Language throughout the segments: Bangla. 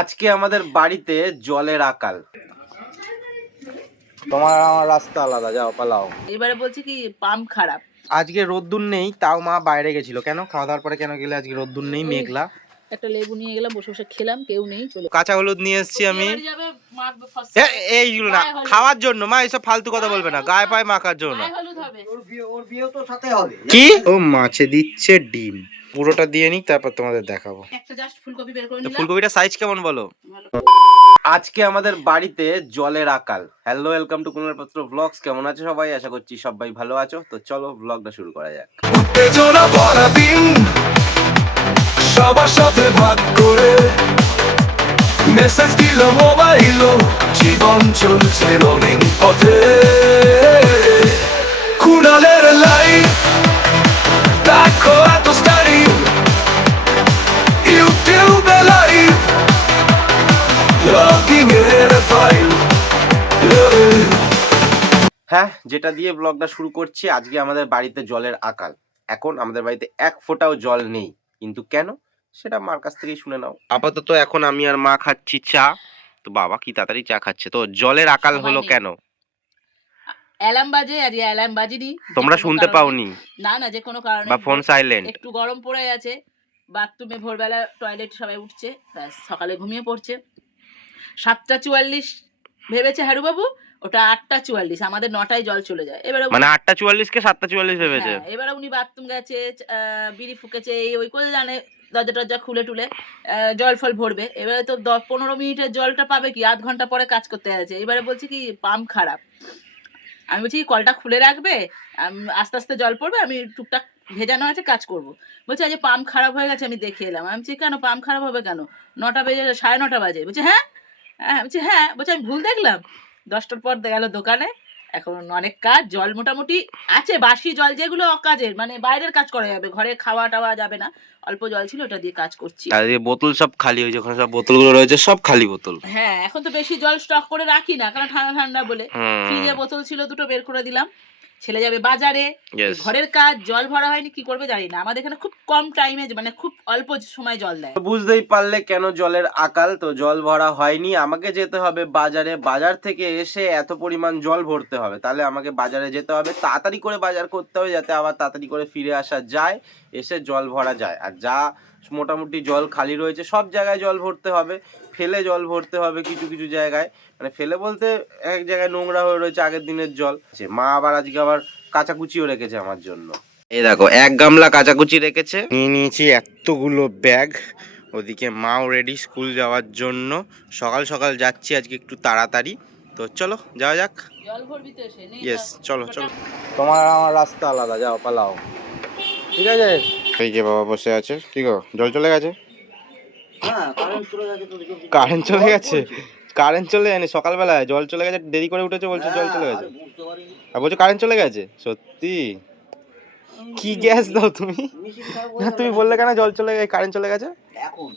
আজকে আমাদের বাড়িতে জলের আকাল। তোমার আমার রাস্তা আলাদা, যাও পালাও। এবারে বলছি কি পাম্প খারাপ। আজকে রোদ্দুর নেই, তাও মা বাইরে গেছিল। কেন খাওয়া দাওয়ার পরে কেন গেলে? আজকে রোদ্দুর নেই, মেঘলা। একটা লেবু নিয়ে গেলাম, বসে বসে খেলাম, কেউ নেই, চলে কাঁচা হলুদ নিয়ে এসেছি আমি। এইগুলো না খাওয়ার জন্য, মা এসব ফালতু কথা বলবে না, গায়ে পায়ে মাখার জন্য। কি ও মাছে দিচ্ছে ডিম, পুরোটা দিয়ে নিক তারপর তোমাদের দেখাবো। একটা জাস্ট ফুলকপি বের করে নিলাম। ফুলকপিটা সাইজ কেমন বলো? আজকে আমাদের বাড়িতে জলের আকাল। হ্যালো, ওয়েলকাম টু কুনাল পাত্র ব্লগস। কেমন আছো সবাই? আশা করছি সবাই ভালো আছো। তো চলো ব্লগটা শুরু করা যাক। উত্তেজনা ভরা দিন, সবার সাথে ভাগ করে মেসেজ দিল মোবাইল, জীবন চলছে রঙিন পথে। কুনালের লাইফ দেখো এত স্টাইল, ইউটিউবে লাইভ লগিং এর ফাইল। হ্যাঁ, যেটা দিয়ে ব্লগটা শুরু করছি, আজকে আমাদের বাড়িতে জলের আকাল। এখন আমাদের বাড়িতে এক ফোঁটাও জল নেই, কিন্তু কেন সেটা মার কাছ থেকেই শুনে নাও। আপাতত এখন আমি আর মা খাচ্ছি চা। তো বাবা কি তাড়াতাড়ি চা খাচ্ছে। তো জলের আকাল হলো কেন? অ্যালার্ম বাজে, আজকে অ্যালার্ম বাজেনি। তোমরা শুনতে পাওনি? না না, যে কোনো কারণে, বা ফোন সাইলেন্ট? একটু গরম পড়ে গেছে, বাথরুমে ভোরবেলা টয়লেট সবাই উঠছে, সকালে ঘুমিয়ে পড়ছে। 7:44 ভেবেছে হারুবাবু, ওটা 8:44, আমাদের 9টায় জল চলে যায়। এবারে মানে 8:44 কে 7:44 ভেবেছে। এবারে উনি বাথরুম গেছে, বিড়ি ফুকেছে, এই ওই করে জানে, দরজা টরজা খুলে টুলে জল ফল ভরবে। এবারে তো 10-15 মিনিটের জলটা পাবে কি, আধ ঘন্টা পরে কাজ করতে আছে। এবারে বলছি কি পাম্প খারাপ। আমি বলছি কলটা খুলে রাখবে, আস্তে আস্তে জল পড়বে, আমি টুকটাক ভেজানো আছে কাজ করব। বলছে আজ পাম্প খারাপ হয়ে গেছে, আমি দেখে এলাম। আমি বলছি কেন পাম্প খারাপ হবে কেন? 9টা বেজে 9:30 বাজে। বলছে হ্যাঁ হ্যাঁ। বলছি হ্যাঁ। বলছে আমি ভুল দেখলাম। 10টার পর গেল দোকানে, এখন অনেক কাজ, জল মোটামুটি আছে, বাসি জল যেগুলো অকাজের, মানে বাইরের কাজ করা যাবে, ঘরে খাওয়া টাওয়া যাবে না, অল্প জল ছিল, ওটা দিয়ে কাজ করছি। আর এই বোতল সব খালি হয়েছে, ওখানে সব বোতলগুলো রয়েছে, সব খালি বোতল। হ্যাঁ, এখন তো বেশি জল স্টক করে রাখি না, কারণ ঠান্ডা ঠান্ডা বলে। ফ্রিজে বোতল ছিল, দুটো বের করে দিলাম। ছেলে যাবে বাজারে, ঘরের কাজ, জল ভরা হয়নি, কি করবে জানি না। আমাদের এখানে খুব কম টাইমে, মানে খুব অল্প সময় জল দেয়। বুঝতেই পারলে কেন জলের আকাল। তো জল ভরা হয়নি, আমাকে যেতে হবে বাজারে। বাজার থেকে এসে এত পরিমাণ জল ভরতে হবে, তাহলে আমাকে বাজারে যেতে হবে, তাড়াতাড়ি করে বাজার করতে হবে, যাতে আবার তাড়াতাড়ি করে ফিরে আসা যায়, এসে জল ভরা যায়। আর যা মোটামুটি জল খালি রয়েছে সব জায়গায় জল ভরতে হবে, ফেলে জল ভরতে হবে কিছু কিছু জায়গায়। মানে ফেলে বলতে এক জায়গায় নোংরা হয়ে রয়েছে আগের দিনের জল। মা আবার আজকে আবার কাচাকুচিও রেখেছে আমার জন্য। এই দেখো, এক গামলা কাচাকুচি রেখেছে। নিয়ে নিয়েছি এতগুলো ব্যাগ। ওদিকে মাও রেডি স্কুল যাওয়ার জন্য। সকাল সকাল যাচ্ছি আজকে একটু তাড়াতাড়ি। তো চলো যাওয়া যাক। জল ভরবি তো এসে নেই। ইয়েস, চলো চলো। তোমার আমার রাস্তা আলাদা, যাও পালাও। ঠিক আছে। এই যে বাবা বসে আছে। কি গো, জল চলে গেছে? কারেন্ট চলে গেছে? কারেন্ট চলে যায়নি, সকালবেলায় জল চলে গেছে, দেরি করে উঠেছে বলছো জল চলে গেছে। আর বলছো কারেন্ট চলে গেছে? সত্যি? কি গ্যাস দাও তুমি? না তুমি বললে কেন জল চলে গেছে, কারেন্ট চলে গেছে? এখন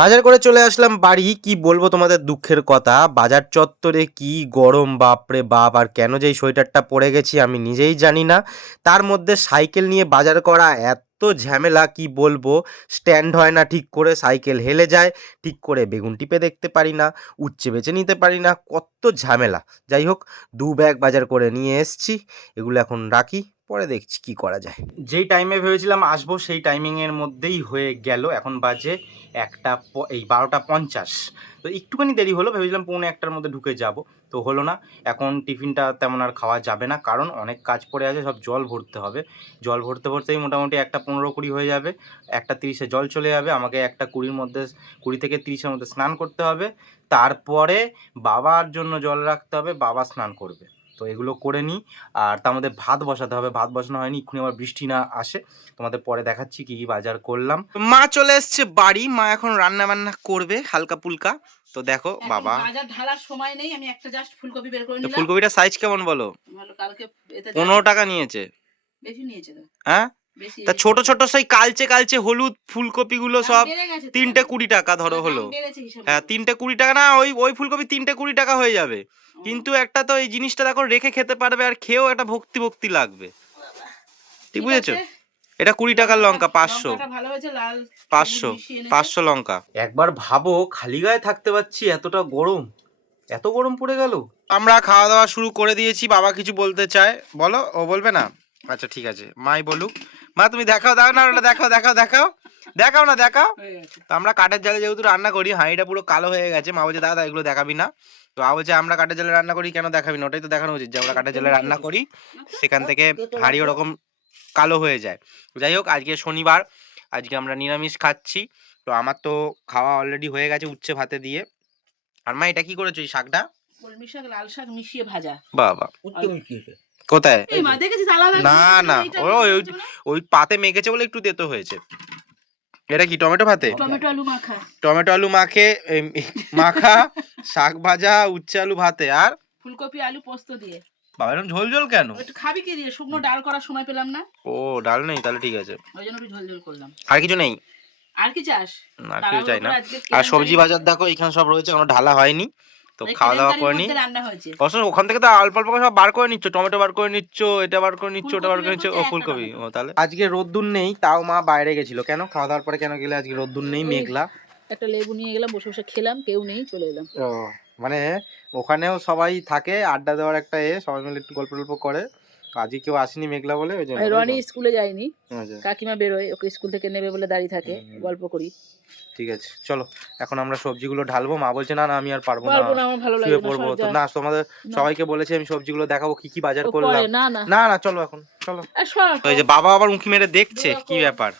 বাজার করে চলে আসলাম বাড়ি। কি বলবো তোমাদের দুঃখের কথা, বাজার চত্বরে কি গরম, বাপরে বাপ। আর কেন যে এই সোয়েটারটা পরে গেছি আমি নিজেই জানি না। তার মধ্যে সাইকেল নিয়ে বাজার করা এত ঝামেলা, কি বলবো। স্ট্যান্ড হয় না ঠিক করে, সাইকেল হেলে যায়, ঠিক করে বেগুন টিপে দেখতে পারি না, উচ্ছে বেছে নিতে পারি না, কত ঝামেলা। যাই হোক, 2 ব্যাগ বাজার করে নিয়ে এসছি, এগুলো এখন রাখি, পরে দেখছি কি করা যায়। যেই টাইমে ভেবেছিলাম আসবো সেই টাইমিংয়ের মধ্যেই হয়ে গেল। এখন বাজে এই 12:50। তো একটুখানি দেরি হলো, ভেবেছিলাম 1:45-1টার মধ্যে ঢুকে যাব, তো হলো না। এখন টিফিনটা তেমন আর খাওয়া যাবে না, কারণ অনেক কাজ পড়ে আছে, সব জল ভরতে হবে। জল ভরতে ভরতেই মোটামুটি 1:15-20 হয়ে যাবে। 1:30-এ জল চলে যাবে, আমাকে 1:20-র মধ্যে, 20 থেকে 30-এর মধ্যে স্নান করতে হবে। তারপরে বাবার জন্য জল রাখতে হবে, বাবা স্নান করবে। তো এগুলো করে নিই। আর তার মধ্যে ভাত বসাতে হবে, ভাত বসানো হয়নি, এক্ষুনি আবার বৃষ্টি না আসে। তোমাদের পরে দেখাচ্ছি কি কি বাজার করলাম। মা চলে এসছে বাড়ি, মা এখন রান্না বান্না করবে হালকা পুলকা। তো দেখো বাবা, বাজার ঢালার সময় নেই, আমি একটা জাস্ট ফুলকপি বের করে নিলাম। ফুলকপিটা সাইজ কেমন বলো? কালকে 15 টাকা নিয়েছে। বেশি নিয়েছে তো? হ্যাঁ, তা ছোট ছোট সেই কালচে কালচে হলুদ ফুলকপি গুলো সব 3টে 20 টাকা ধরো হলো। হ্যাঁ, 3টে 20 টাকা না, ওই ফুলকপি 3টে 20 টাকা হয়ে যাবে। কিন্তু একটা তো এই জিনিসটা দেখো রেখে খেতে পারবে, আর খেয়েও একটা ভক্তি ভক্তি লাগবে। ঠিক বুঝেছো? এটা 20 টাকার লঙ্কা, 500। লঙ্কাটা ভালো হয়েছে, লাল 500 মিশিয়ে এনেছে। 500 লঙ্কা। একবার ভাবো খালি গায়ে থাকতে পারছি, এতটা গরম, এত গরম পড়ে গেল। আমরা খাওয়া দাওয়া শুরু করে দিয়েছি। বাবা কিছু বলতে চায়, বলো। ও বলবে না? আচ্ছা ঠিক আছে, মাই বলুক। মা তুমি দেখাও, দাও না, ওটা দেখাও দেখাও দেখাও দেখাও না, দেখাও। হয়ে গেছে। তো আমরা কাঠের জালে যেহেতু রান্না করি, হাঁড়িটা পুরো কালো হয়ে গেছে। মা বলছে দাদা এগুলো দেখাবি না। তো মা বলছে আমরা কাঠের জালে রান্না করি, কেন দেখাবি না? ওটাই তো দেখানো উচিত যে আমরা কাঠের জালে রান্না করি, সেখান থেকে হাঁড়ি ওরকম কালো হয়ে যায়। যাই হোক, আজকে শনিবার, আজকে আমরা নিরামিষ খাচ্ছি। তো আমার তো খাওয়া অলরেডি হয়ে গেছে উচ্ছে ভাতে দিয়ে। আর মা এটা কি করেছো এই শাকটা? কলমি শাক, লাল শাক মিশিয়ে ভাজা। বাবা, কোথায়? এই মা দেখেছিস আলাদা না না, ওই পাতে মেখেছে বলে একটু তেতো হয়েছে। এটা কি টমেটো ভাতে? টমেটো আলু মাখা। টমেটো আলু মাখা, শাক ভাজা, উচ্ছে আলু ভাতে, আর ফুলকপি আলু পোস্ত দিয়ে। বাবা এরকম ঝোল ঝোল কেন? একটু খাবি কি দিয়ে? শুকনো ডাল করার সময় পেলাম না, ও ডাল নেই, তাহলে ঠিক আছে। ওই জন্য একটু ঝোল ঝোল করলাম। আর কিছু নেই? আর কি চাস? আর কিছু চাই না। আর সবজি বাজার দেখো এখানে সব রয়েছে, এখনো ঢালা হয়নি। তো খাওয়া দাওয়া করে নি। ওখান থেকে তো অল্প অল্প করে সব বার করে নিচ্ছ, টমেটো বার করে নিচ্ছ, এটা বার করে নিচ্ছ, ওটা বার করে নিচ্ছ। ও ফুলকপি, ও তাহলে আজকে রোদ্দুর নেই, তাও মা বাইরে গেছিল। কেন? খাওয়া দাওয়ার পরে কেন গেলে? আজকে রোদ্দুর নেই, মেঘলা। একটা লেবু নিয়ে গেলাম, বসে বসে খেলাম, কেউ নেই, চলে এলাম। ও মানে ওখানেও সবাই থাকে, আড্ডা দেওয়ার একটা সবাই মিলে একটু গল্প টল্প করে। আজকে কেউ আসেনি মেঘলা বলে, ওই জন্য। রনি স্কুলে যায়নি, আচ্ছা কাকিমা বেরোয়, ওকে স্কুল থেকে নেবে বলে দাঁড়িয়ে থাকে, গল্প করি। ঠিক আছে, চলো এখন আমরা সবজিগুলো ঢালবো। মা বলছে না না আমি আর পারবো না, আমার ভালো শুয়ে লাগে পড়বো। তো না, তোমাদের সবাইকে বলেছি আমি সবজিগুলো দেখাবো কি কি বাজার করলাম। না না না না, চলো এখন চলো। তো এই যে বাবা আবার উঁকি মেরে দেখছে, কি ব্যাপার?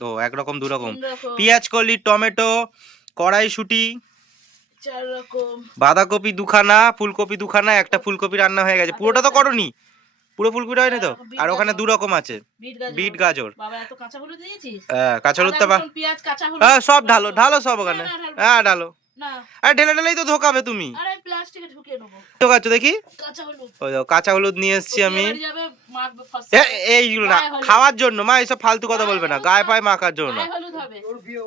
তো একরকম দুরকম, পেঁয়াজ কলি, টমেটো, কড়াইশুঁটি, 4 রকম, বাঁধাকপি দুখানা, ফুলকপি দুখানা, একটা ফুলকপি রান্না হয়ে গেছে। পুরোটা তো করনি, পুরো ফুলকপিটা হয়নি তো। আর ওখানে 2 রকম আছে, বিট গাজর। বাবা এত কাঁচা হলুদ দিয়েছিস? হ্যাঁ কাঁচা হলুদ তো পেঁয়াজ, কাঁচা হলুদ, হ্যাঁ সব ঢালো ঢালো সব ওখানে। হ্যাঁ ঢালো। না আর ঢেলে ঢেলেই তো ধোকাবে তুমি। আরে প্লাস্টিকে ঢুকিয়ে নেবো। ঢোকাচ্ছ দেখি। কাঁচা হলুদ, ওই দেখো কাঁচা হলুদ নিয়ে এসেছি আমি। যাবে মাখবে ফার্স্ট। এইগুলো না, খাওয়ার জন্য মা, এসব ফালতু কথা বলবে না, গায়ে পায়ে মাখার জন্য। হলুদ হবে।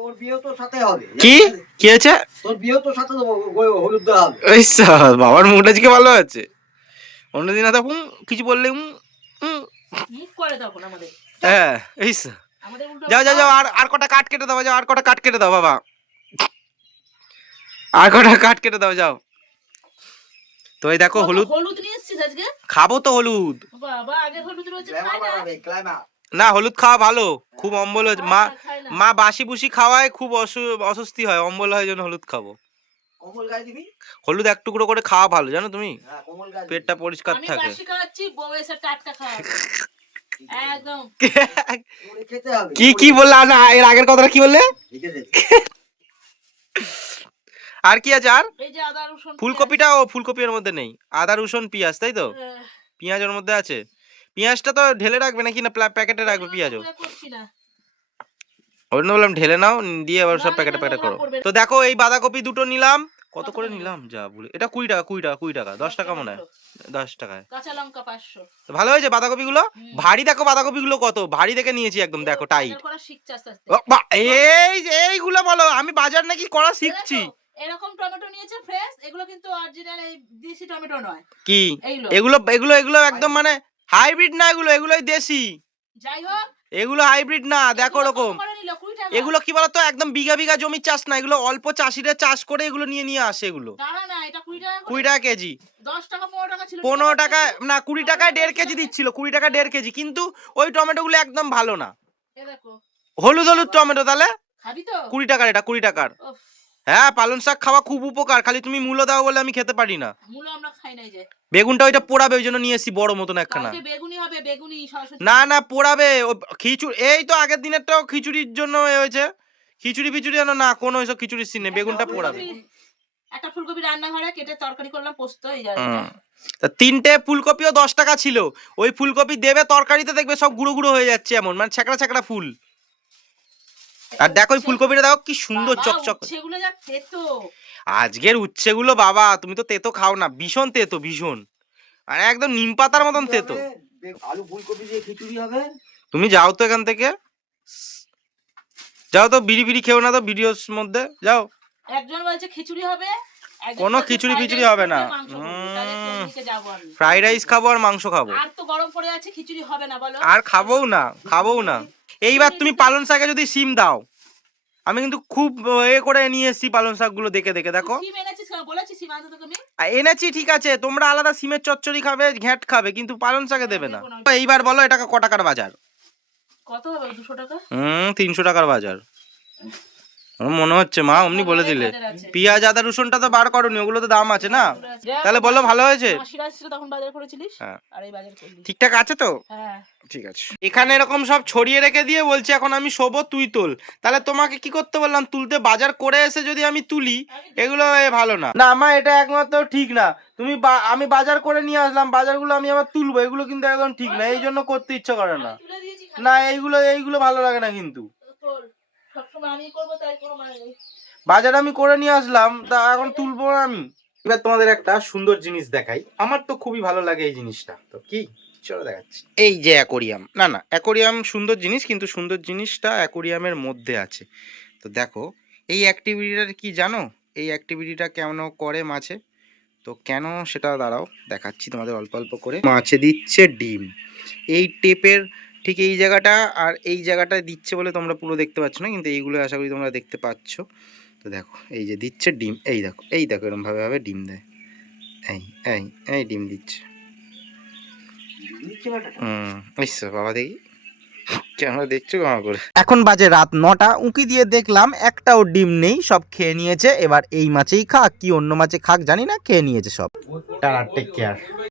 ওর বিয়েও তো সাথে হবে। কি কি হয়েছে? তোর বিয়েও তো সাথে দেবো, হলুদ দেওয়া হবে। ওই বাবার মুখটা আজকে ভালো আছে। অন্যদিন এত কিছু বললে মুখ করে তখন আমাদের। হ্যাঁ এই আমাদের উল্টো যাও যাও যাও, আর কটা কাট কেটে দাও, যাও আর কটা কাট কেটে দাও বাবা, আর কটা কাট কেটে দাও যাও। তো এই দেখো হলুদ নিয়ে এসেছিস আজকে? খাবো তো হলুদ। বাবা আগে হলুদ রয়েছে, খাই না। না হলুদ খাওয়া ভালো, খুব অম্বল হয়েছে। মা বাসি বুসি খাওয়ায়, খুব অস্বস্তি হয়, অম্বল হয়, জন্য হলুদ খাবো। কমল গায়ে দিবি? হলুদ এক টুকরো করে খাওয়া ভালো, জানো তুমি, হ্যাঁ কমল গায়ে দিবি। পেটটা পরিষ্কার আমি থাকে। বাসি খাওয়াচ্ছি, বউ এসে টাটকা খাওয়াবে একদম। ওরে খেতে হবে। কি কি বললে? না এর আগের কথাটা কি বললে? লিখে দে। আর কি আছে? আর এই যে আদা রসুন, ফুলকপিটা, ও ফুলকপি এর মধ্যে নেই। আদা রসুন পেঁয়াজ, তাই তো? পেঁয়াজ ওর মধ্যে আছে। পেঁয়াজটা তো ঢেলে রাখবে নাকি না প্যাকেটে রাখবে পেঁয়াজও? করছি না, ওই জন্য বললাম ঢেলে নাও, দিয়ে আবার সব প্যাকেটে প্যাকেটে করো। তো দেখো এই বাঁধাকপি দুটো নিলাম। কত করে নিলাম যা বলে, এটা 20 টাকা 20 টাকা 20 টাকা 10 টাকা মনে হয়, 10 টাকায়। কাঁচা লঙ্কা 500। তো ভালো হয়েছে বাঁধাকপিগুলো, ভারী দেখো বাঁধাকপিগুলো কত ভারী দেখে নিয়েছি, একদম দেখো টাইট। এইগুলো বলো, আমি বাজার নাকি করা শিখছি। এরকম টমেটো নিয়েছে ফ্রেশ, এগুলো কিন্তু অরিজিনাল এই দেশি টমেটো নয়। কি এগুলো এগুলো এগুলো একদম মানে হাইব্রিড না, এগুলোই দেশি। যাই হোক এগুলো হাইব্রিড না, দেখো এরকম। এগুলো কি বলতো, একদম বিঘা বিঘা জমি চাষ না, এগুলো অল্প চাষিরা চাষ করে এগুলো নিয়ে আসে। এগুলো 20 টাকা কেজি, 10 টাকা 15 টাকা ছিল, 15 টাকা না 20 টাকায় 1.5 কেজি দিচ্ছিল, 20 টাকা 1.5 কেজি। কিন্তু ওই টমেটো গুলো একদম ভালো না, হলুদ হলুদ টমেটো। তাহলে খাবি তো? 20 টাকার, এটা 20 টাকার। হ্যাঁ পালং শাক খাওয়া খুব উপকার, খালি তুমি মূলো দাও বলে আমি খেতে পারি না। মূলো আমরা খাই না। যে বেগুনটা ওইটা পোড়াবে, ওই জন্য নিয়ে এসেছি বড় মতন একখানা। বেগুনি হবে, বেগুনি সরাসরি না না পোড়াবে, খিচুড়ি। এই তো আগের দিনেরটাও খিচুড়ির জন্য হয়েছে, খিচুড়ি ফিচুড়ি যেন না, কোনো ওইসব খিচুড়ির সিনে বেগুনটা পোড়াবে। একটা ফুলকপি রান্নাঘরে কেটে তরকারি করলাম, পোস্ত। এই যা তা 3টে ফুলকপিও 10 টাকা ছিল। ওই ফুলকপি দেবে তরকারিতে, দেখবে সব গুঁড়ো গুঁড়ো হয়ে যাচ্ছে, এমন মানে ছ্যাঁকড়া ছ্যাঁকড়া ফুল। আর দেখো ওই ফুলকপিটা দেখো কি সুন্দর চকচক। সেগুলো যা তেতো আজকের উচ্ছেগুলো বাবা, তুমি তো তেতো খাও না, ভীষণ তেতো, ভীষণ, মানে একদম নিম পাতার মতন তেতো। আলু ফুলকপি দিয়ে খিচুড়ি হবে। তুমি যাও তো এখান থেকে, যাও তো, বিড়ি বিড়ি খেও না তো ভিডিওর মধ্যে, যাও। একজন বলছে খিচুড়ি হবে, কোনো খিচুড়ি ফিচুড়ি হবে না। আজকে যাবো আমি। ফ্রাইড রাইস খাবো আর মাংস খাবো। আর তো গরম পড়ে আছে, খিচুড়ি হবে না বলো? আর খাবোও না। এইবার তুমি পালং শাকে যদি সিম দাও, আমি কিন্তু খুব করে নিয়ে এসেছি পালং শাকগুলো দেখে দেখো। সিম এনেছিস কেন? বলেছি সিম আনতে তোকে আমি। এনেছি ঠিক আছে, তোমরা আলাদা সিমের চচ্চড়ি খাবে, ঘ্যাট খাবে, কিন্তু পালং শাকে দেবে না। এইবার বলো এটা ক টাকার বাজার? কত হবে? 200 টাকা? 300 টাকার বাজার। আমার মনে হচ্ছে মা অমনি বলে দিলে। পেঁয়াজ আদা রসুনটা তো বার করনি, ওগুলো তো দাম আছে না। তাহলে বলো ভালো হয়েছে? মাসিরা ছিল তখন বাজার করেছিলিস, হ্যাঁ। আর এই বাজার করলি। ঠিকঠাক আছে তো? হ্যাঁ। ঠিক আছে। এখানে এরকম সব ছড়িয়ে রেখে দিয়ে বলছে এখন আমি শোবো, তুই তোল। তাহলে তোমাকে কি করতে বললাম? তুলতে। বাজার করে এসে যদি আমি তুলি, এগুলো ভালো না। না মা, এটা একমাত্র ঠিক না। তুমি আমি বাজার করে নিয়ে আসলাম, বাজারগুলো আমি আবার তুলবো, এগুলো কিন্তু একদম ঠিক না। এই জন্য করতে ইচ্ছা করে না। তুলে দিয়েছি না, এইগুলো ভালো লাগে না কিন্তু। তোর সবসময় আমি করবো, তাই কোনো মানে নেই। বাজার আমি করে নিয়ে আসলাম, তা এখন তুলবো না আমি। এবার তোমাদের একটা সুন্দর জিনিস দেখাই, আমার তো খুবই ভালো লাগে এই জিনিসটা। তো কি, চলো দেখাচ্ছি। এই যে অ্যাকোরিয়াম, না অ্যাকোরিয়াম সুন্দর জিনিস, কিন্তু সুন্দর জিনিসটা অ্যাকোরিয়ামের মধ্যে আছে। তো দেখো, এই অ্যাক্টিভিটিটা কি জানো? এই অ্যাক্টিভিটিটা কেন করে মাছে? তো কেন সেটা দাঁড়াও দেখাচ্ছি তোমাদের অল্প অল্প করে। মাছে দিচ্ছে ডিম এই টেপের ঠিক এই জায়গাটা, আর এই জায়গাটায় দিচ্ছে বলে তোমরা পুরো দেখতে পাচ্ছ না, কিন্তু এইগুলো আশা করি তোমরা দেখতে পাচ্ছ। তো দেখো, এই যে দিচ্ছে ডিম, এই দেখো এরকম ভাবে ডিম দেয়। এই ডিম দিচ্ছে। বাবা দেখি কেমন দেখছো কেমন করে। এখন বাজে রাত 9টা, উঁকি দিয়ে দেখলাম একটাও ডিম নেই, সব খেয়ে নিয়েছে। এবার এই মাছেই খাক কি অন্য মাছে খাক জানি না, খেয়ে নিয়েছে সব। Tata, take care.